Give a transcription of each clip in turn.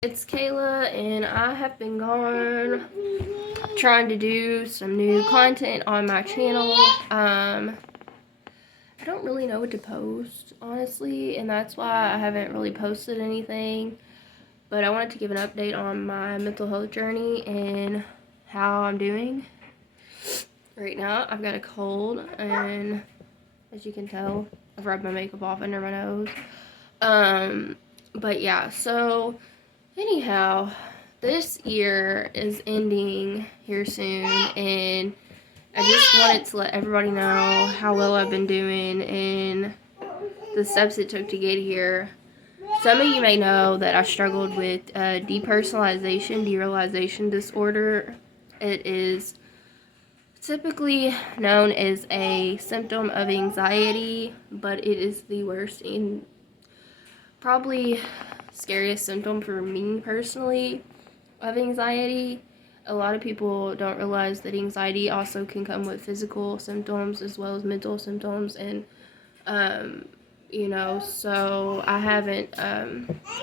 It's Kayla, and I have been gone trying to do some new content on my channel. I don't really know what to post, honestly, and that's why I haven't really posted anything. But I wanted to give an update on my mental health journey and how I'm doing. Right now, I've got a cold, and as you can tell, I've rubbed my makeup off under my nose. But yeah, so anyhow, this year is ending here soon, and I just wanted to let everybody know how well I've been doing and the steps it took to get here. Some of you may know that I struggled with depersonalization disorder. It is typically known as a symptom of anxiety, but it is the worst and probably scariest symptom for me personally of anxiety. A lot of people don't realize that anxiety also can come with physical symptoms as well as mental symptoms, and so I haven't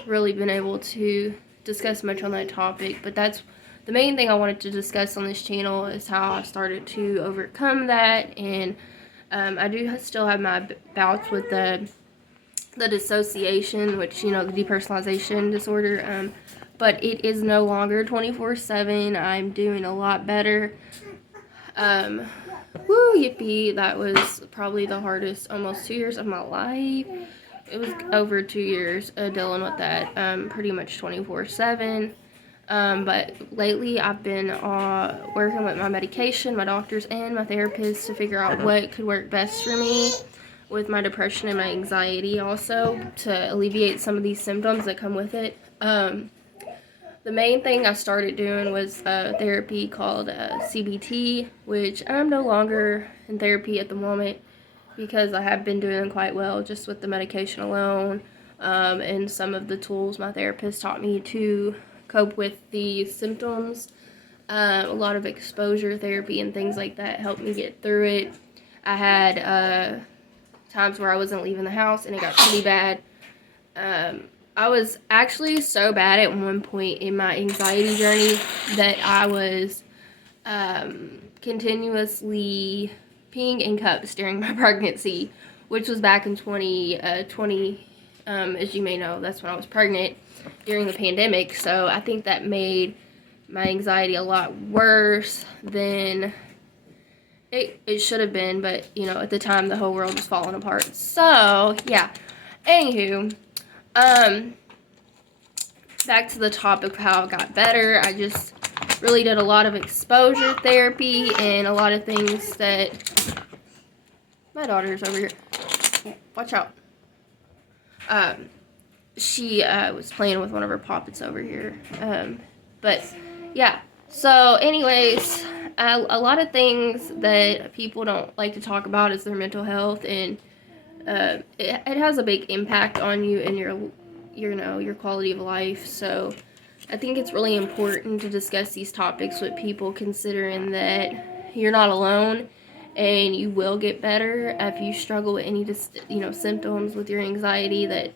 really been able to discuss much on that topic, but that's the main thing I wanted to discuss on this channel, is how I started to overcome that. And I do still have my bouts with the dissociation, which, the depersonalization disorder, but it is no longer 24/7. I'm doing a lot better. Woo, yippee, that was probably the hardest almost 2 years of my life. It was over 2 years dealing with that, pretty much 24/7. But lately I've been working with my medication, my doctors, and my therapist to figure out what could work best for me with my depression and my anxiety, also to alleviate some of these symptoms that come with it. The main thing I started doing was therapy called CBT, which I'm no longer in therapy at the moment because I have been doing quite well just with the medication alone, and some of the tools my therapist taught me to cope with the symptoms. A lot of exposure therapy and things like that helped me get through it. I had times where I wasn't leaving the house and it got pretty bad. I was actually so bad at one point in my anxiety journey that I was continuously peeing in cups during my pregnancy, which was back in 2020. As you may know, that's when I was pregnant during the pandemic. So I think that made my anxiety a lot worse than it should have been. But, at the time, the whole world was falling apart. So, yeah. Anywho, back to the topic of how I got better. I just really did a lot of exposure therapy and a lot of things that my daughter's over here. Watch out. She was playing with one of her poppets over here. But yeah. So anyways, a lot of things that people don't like to talk about is their mental health, and it has a big impact on you and your quality of life. So I think it's really important to discuss these topics with people, considering that you're not alone and you will get better if you struggle with any symptoms with your anxiety that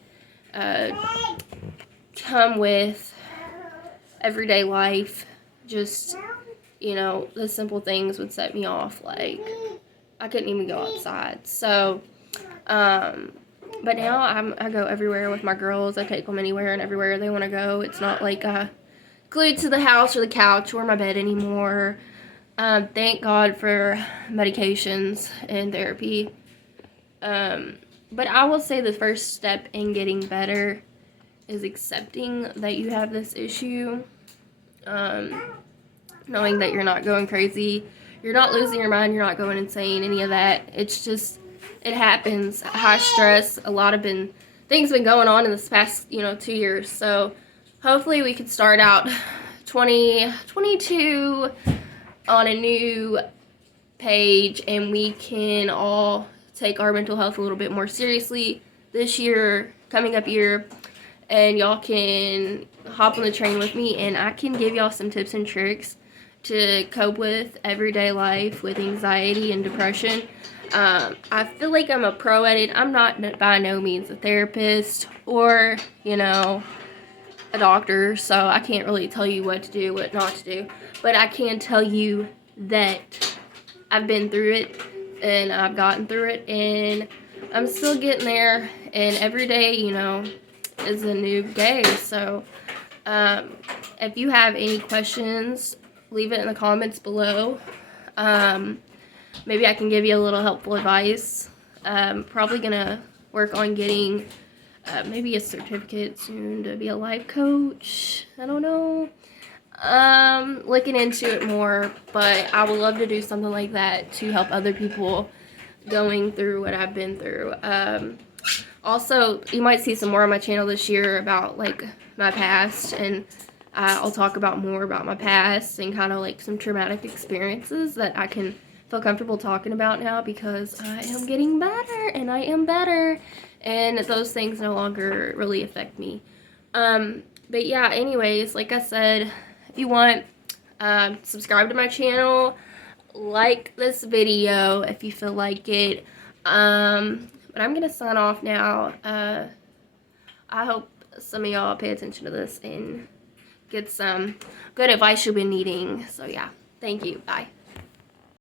come with everyday life. Just, the simple things would set me off. Like, I couldn't even go outside. So but now I go everywhere with my girls. I take them anywhere and everywhere they want to go. It's not like glued to the house or the couch or my bed anymore. Thank God for medications and therapy. But I will say the first step in getting better is accepting that you have this issue. Knowing that you're not going crazy, you're not losing your mind, you're not going insane, any of that. It's just, it happens. High stress, a lot of things been going on in this past 2 years. So hopefully we could start out 2022 on a new page, and we can all take our mental health a little bit more seriously this year, coming up year, and y'all can hop on the train with me, and I can give y'all some tips and tricks to cope with everyday life with anxiety and depression. I feel like I'm a pro at it. I'm not by no means a therapist or, a doctor, so I can't really tell you what to do, what not to do. But I can tell you that I've been through it and I've gotten through it and I'm still getting there. And every day, you know, is a new day. So if you have any questions, leave it in the comments below. Maybe I can give you a little helpful advice. Probably gonna work on getting maybe a certificate soon to be a life coach. I don't know. Looking into it more, but I would love to do something like that to help other people going through what I've been through. Also, you might see some more on my channel this year about like my past, and I'll talk about more about my past and kind of like some traumatic experiences that I can feel comfortable talking about now because I am getting better and I am better, and those things no longer really affect me. But yeah, anyways, like I said, if you want, subscribe to my channel, like this video if you feel like it. But I'm gonna sign off now. I hope some of y'all pay attention to this and get some good advice you've been needing. So yeah, thank you. Bye.